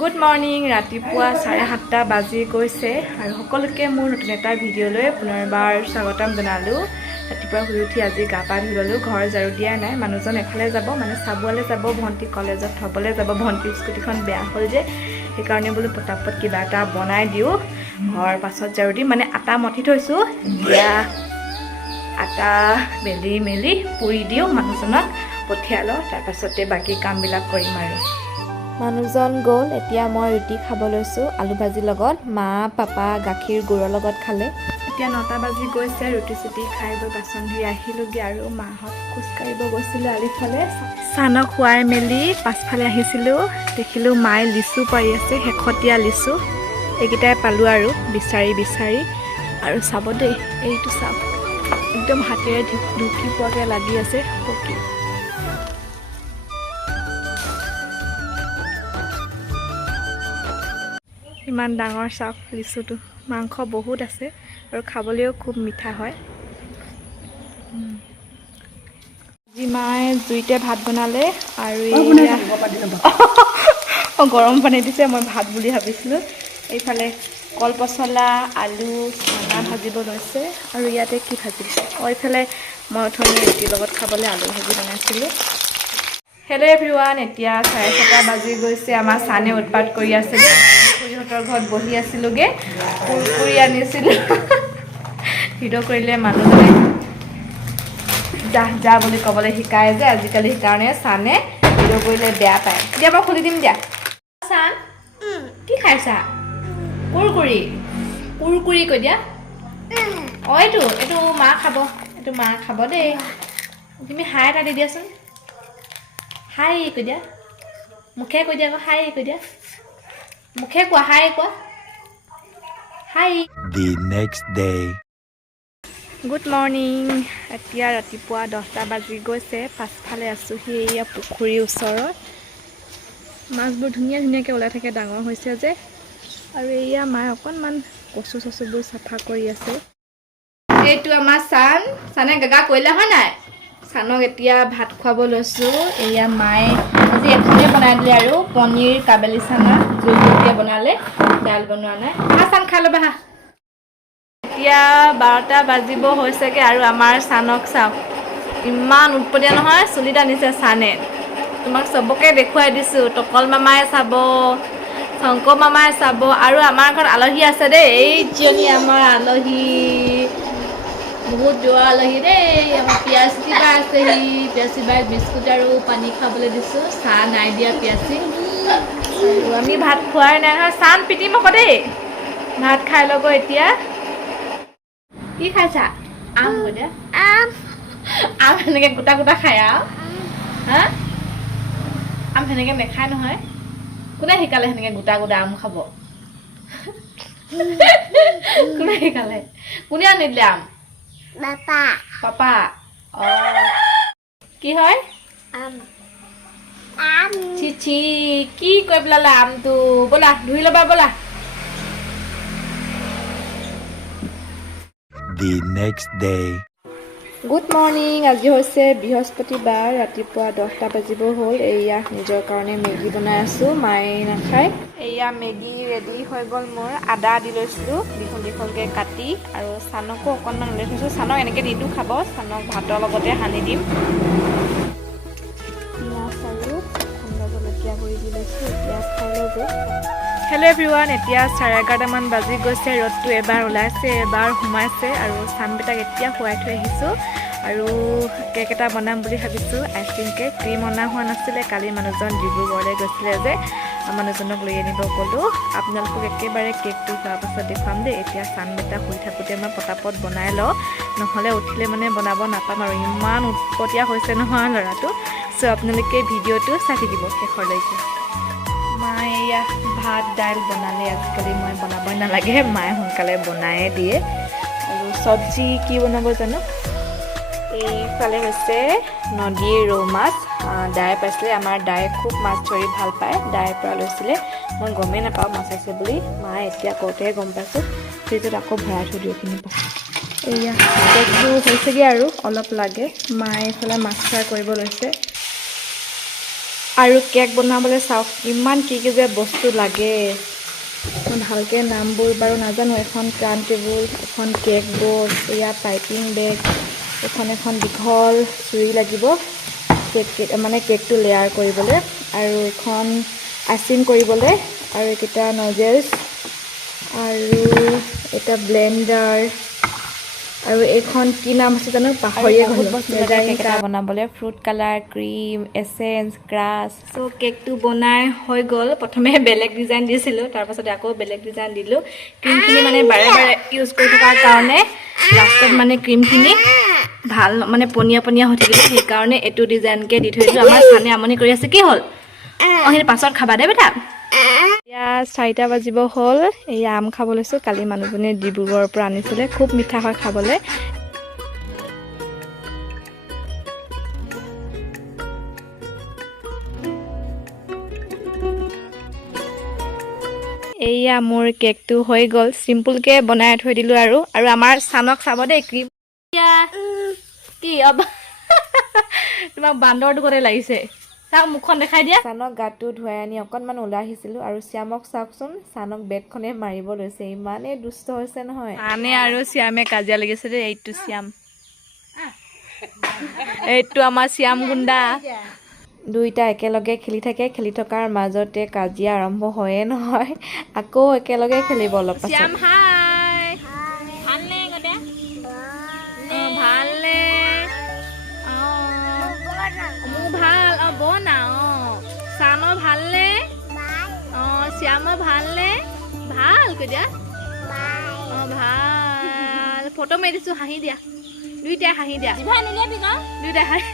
Good morning ৰাতিপুৱা 7:30 বাজি গৈছে আৰু সকলোকে মোৰ নতুন এটা ভিডিঅ'লৈ পুনৰবাৰ স্বাগতম জনালোঁ। ৰাতিপুৱা শুই উঠি আজি গা পা ধুই ল'লোঁ। ঘৰ ঝাৰু দিয়া নাই, মানুহজন এফালে যাব মানে চাবুৱালৈ যাব, ভণ্টি কলেজত থ'বলৈ যাব। ভণ্টিৰ স্কুটিখন বেয়া হ'ল যে সেইকাৰণে বোলো পটাপট কিবা এটা বনাই দিওঁ, ঘৰ পাছত ঝাৰু দিম। মানে আটা মঠি থৈছোঁ, এতিয়া আটা বেলি মেলি পুৰি দিওঁ, মানুহজনক পঠিয়াই লওঁ, তাৰপাছতে বাকী কামবিলাক কৰিম আৰু। মানুহজন গ'ল, এতিয়া মই ৰুটি খাব লৈছোঁ আলু ভাজিৰ লগত। মা পাপা গাখীৰ গুড়ৰ লগত খালে। এতিয়া 9টা বাজি গৈছে, ৰুটি চুটি খাই বৈ বাচন ধুই আহিলোঁগৈ আৰু মাহঁত খোজকাঢ়িব গৈছিলোঁ আলিফালে। চানক খুৱাই মেলি পাছফালে আহিছিলোঁ, দেখিলোঁ মায়ে লিচু পাৰি আছে, শেহতীয়া লিচু এইকেইটাই পালোঁ আৰু বিচাৰি বিচাৰি। আৰু চাব দেই, এইটো চাওক একদম হাতেৰে ঢুকি পোৱাকৈ লাগি আছে পকি। ইমান ডাঙৰ চাওক লিচুটো, মাংস বহুত আছে আৰু খাবলৈও খুব মিঠা হয়। আজি মায়ে জুইতে ভাত বনালে আৰু গৰম পানী দিছে, মই ভাত বুলি ভাবিছিলোঁ। এইফালে কল পচলা আলু চানা ভাজিব লৈছে আৰু ইয়াতে কি ভাজিছে, এইফালে মই অথনি ৰুটিৰ লগত খাবলৈ আলু ভাজি বনাইছিলোঁ। হেল্ল' এভৰিৱান, এতিয়া 6:30 বাজি গৈছে। আমাৰ চানে উৎপাত কৰি আছে। খুৰীহঁতৰ ঘৰত বহি আছিলোঁগৈ, কুৰকুৰি আনিছিলোঁ। ভিডিঅ' কৰিলে মানুহজনে যা বুলি ক'বলৈ শিকায় যে আজিকালি, সেইকাৰণে চানে ভিডিঅ' কৰিলে বেয়া পায়। এতিয়া মই খুলি দিম দিয়া। চান কি খাইছা? কুৰকুৰি কুৰকুৰি কৈ দিয়া। অঁ এইটো মা খাব, এইটো মা খাব দেই। তুমি হাই এটা দি দিয়াচোন, হাই কৈ দিয়া, মুখে কৈ দিয়া আকৌ, হাই কৈ দিয়া, মুখে কোৱা, হাই কোৱা, হাই। The next day. Good morning. এতিয়া ৰাতিপুৱা 10টা বাজি গৈছে, পাছফালে আছোঁহি এয়া পুখুৰীৰ ওচৰত। মাছবোৰ ধুনীয়া ধুনীয়াকৈ ওলাই থাকে, ডাঙৰ হৈছে যে। আৰু এয়া মায়ে অকণমান কচু চচুবোৰ চাফা কৰি আছে। এইটো আমাৰ চানে গাগা কৰিলে হয় নাই। চানক এতিয়া ভাত খুৱাব লৈছোঁ। এয়া মায়ে আজি এখনেই বনাই দিলে আৰু পনীৰ কাবেলি চানা জুলকে বনালে, দাইল বনোৱা নাই। চান খাই ল'বা হা। এতিয়া 12টা বাজিব হৈছেগৈ আৰু আমাৰ চানক চাওক, ইমান উৎপতীয়া নহয়। চুলিত আনিছে চানে, তোমাক চবকে দেখুৱাই দিছোঁ। টকল মামাই চাব, শংকৰ মামাই চাব আৰু আমাৰ ঘৰত আলহী আছে দেই। এই জীয়নী আমাৰ আলহী, বহুত দূৰৰ আলহী দেই। আমাৰ পিয়াচি বা আছেহি, পিয়াচি বাই বিস্কুট আৰু পানী খাবলৈ দিছোঁ, চাহ নাই দিয়া পিয়াচি। আৰু আমি ভাত খোৱাই নাই নহয়, চান পিটিম আকৌ দেই। ভাত খাই ল'ব এতিয়া। কি খাইছা? আম কৈ দিয়া, আম সেনেকৈ গোটা গোটা খায় আৰু। হা, আম সেনেকৈ নেখায় নহয়। কোনে শিকালে সেনেকৈ গোটা গোটা আম খাব? কোনে শিকালে? কোনে আনি দিলে আম? পাপা। পাপা, অঁ কি হয়? আম চিচি, কি কৈ পেলালে আমটো? ব'লা ধুই ল'বা ব'লা। The next day. Good morning. আজি হৈছে বৃহস্পতিবাৰ, ৰাতিপুৱা 10টা বাজিব হ'ল। এয়া নিজৰ কাৰণে মেগী বনাই আছোঁ, মায়ে নাখায়। এয়া মেগী ৰেডি হৈ গ'ল মোৰ। আদা দি লৈছিলোঁ দীঘল দীঘলকৈ কাটি, আৰু চানকো অকণমান উলিয়াই থৈছোঁ। চানক এনেকৈ নিদিওঁ খাব, চানক ভাতৰ লগতে সানি দিম। পিঁয়াজ আৰু ঠাণ্ডা জলকীয়া গুড়ি দি লৈছোঁ, এতিয়া খাই ল'ব। হেল্ল' এভৰিৱান, এতিয়া 11:30 মান বাজি গৈছে। ৰ'দটো এবাৰ ওলাইছে এবাৰ সোমাইছে আৰু চানকেইটাক এতিয়া শুৱাই থৈ আহিছোঁ। আৰু কেক এটা বনাম বুলি ভাবিছোঁ, আইচক্ৰীম কেক। ক্ৰীম অনা হোৱা নাছিলে, কালি মানুহজন ডিব্ৰুগড়লৈ গৈছিলে যে, মানুহজনক লৈ আনিব গ'লোঁ। আপোনালোকক একেবাৰে কেকটো খোৱাৰ পাছত দেখুৱাম দেই। এতিয়া চানকেইটা শুই থাকোঁতে মই পটাপট বনাই লওঁ, নহ'লে উঠিলে মানে বনাব নাপাম আৰু। ইমান উৎপতীয়া হৈছে নহয় ল'ৰাটো। চ' আপোনালোকে ভিডিঅ'টো চাই থাকিব শেষলৈকে। মায়ে এয়া ভাত দাইল বনালে, আজিকালি মই বনাবই নালাগে, মায়ে সোনকালে বনায়ে দিয়ে। আৰু চব্জি কি বনাব জানো। এইফালে হৈছে নদীৰ ৰৌ মাছ, দাই পাইছিলে। আমাৰ দায়ে খুব মাছ ধৰি ভাল পায়, দাইৰ পৰা লৈছিলে। মই গমেই নাপাওঁ মাছ আছে বুলি, মায়ে এতিয়া কওঁতেহে গম পাইছোঁ। ফ্ৰিজত আকৌ ভৰাই থৈ দিওঁ এইখিনি পাছত। এয়া কেকটো হৈছেগৈ আৰু অলপ লাগে। মায়ে এইফালে মাছ ফ্ৰাই কৰিব লৈছে। আৰু কেক বনাবলৈ চাওক ইমান কি যে বস্তু লাগে। মই ভালকৈ নামবোৰ বাৰু নাজানো। এখন টাৰ্ণ টেবুল, এখন কেক বৰ্ড, এয়া পাইপিং বেগ, এখন দীঘল চুৰি লাগিব মানে কেকটো লেয়াৰ কৰিবলৈ, আৰু এখন আইচিং কৰিবলৈ, আৰু এইকেইটা নজেলছ, আৰু এটা ব্লেণ্ডাৰ, আৰু এইখন কি নাম আছে জানো পাহৰিয়ে গ'লো। কেক এটা বনাবলৈ fruit colour, cream, essence, crush. So' কেকটো বনাই হৈ গ'ল। প্ৰথমে বেলেগ ডিজাইন দিছিলোঁ, তাৰপাছত আকৌ বেলেগ ডিজাইন দিলোঁ। ক্ৰীমখিনি মানে বাৰে বাৰে ইউজ কৰি থকাৰ কাৰণে লাষ্টত মানে ক্ৰীমখিনি ভাল মানে পনীয়া হৈ থাকিলে, সেইকাৰণে এইটো ডিজাইনকৈ দি থৈ দিলোঁ। আমাৰ চানে আমনি কৰি আছে, কি হ'ল? অঁ সেইটো পাছত খাবা দেই বেটা। এতিয়া 4টা বাজিব হ'ল। এয়া আম খাব লৈছোঁ। কালি মানুহজনীয়ে ডিব্ৰুগড়ৰ পৰা আনিছিলে, খুব মিঠা হয় খাবলৈ। এইয়া মোৰ কেকটো হৈ গ'ল। চিম্পুলকৈ বনাই থৈ দিলোঁ। আৰু আমাৰ চানক চাব দেই, ক্ৰীম কি তোমাক বান্দৰটো ক'তে লাগিছে চাওক, মুখখন দেখাই দিয়া। চানক গাটো ধুৱাই আনি অকণমান ওলাই আহিছিলোঁ, আৰু শ্যামক চাওকচোন, চানক বেগখনে মাৰিব লৈছে, ইমানেই দুষ্ট হৈছে নহয়। চানে আৰু শ্যামে কাজিয়া লাগিছে দেই। এইটো শ্যাম, এইটো আমাৰ শ্যাম গুণ্ডা। দুইটা একেলগে খেলি থাকে, খেলি থকাৰ মাজতে কাজিয়া আৰম্ভ হয়ে নহয়, আকৌ একেলগে খেলিব অলপ পাছত। শ্যাম হাই, ভালনে গদা? অঁ ভালনে? অঁ মোৰ ভাল। অঁ বনা। অঁ চানৰ ভালনে? অঁ শ্যামৰ ভালনে? ভাল কৈ দিয়া। অঁ ভাল। ফটো মাৰি দিছোঁ, হাঁহি দিয়া দুইটাই, হাঁহি দিয়া। দুইটাই হাঁহি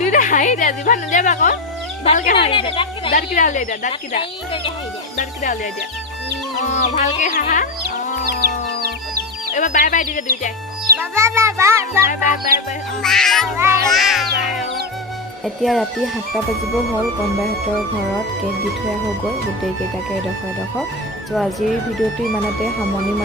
দুইটা হাঁহি দিয়া, জিভা নুলিয়াবা আকৌ, ভালকে হাঁহি দিয়া। দাঁতকেইটা উলিয়াই দিয়া, দাঁতকেইটা উলিয়াই দিয়া। অঁ ভালকে হাঁহা। অঁ এইবাৰ বাই বাই দি দিয়া দুইটাই। এতিয়া ৰাতি 7টা বাজিব হ'ল। কণবাইহঁতৰ ঘৰত কেক দি থৈ হৈ গ'ল গোটেইকেইটাকে এডোখৰ। চ' আজিৰ ভিডিঅ'টো ইমানতে সামৰণি মাৰিম।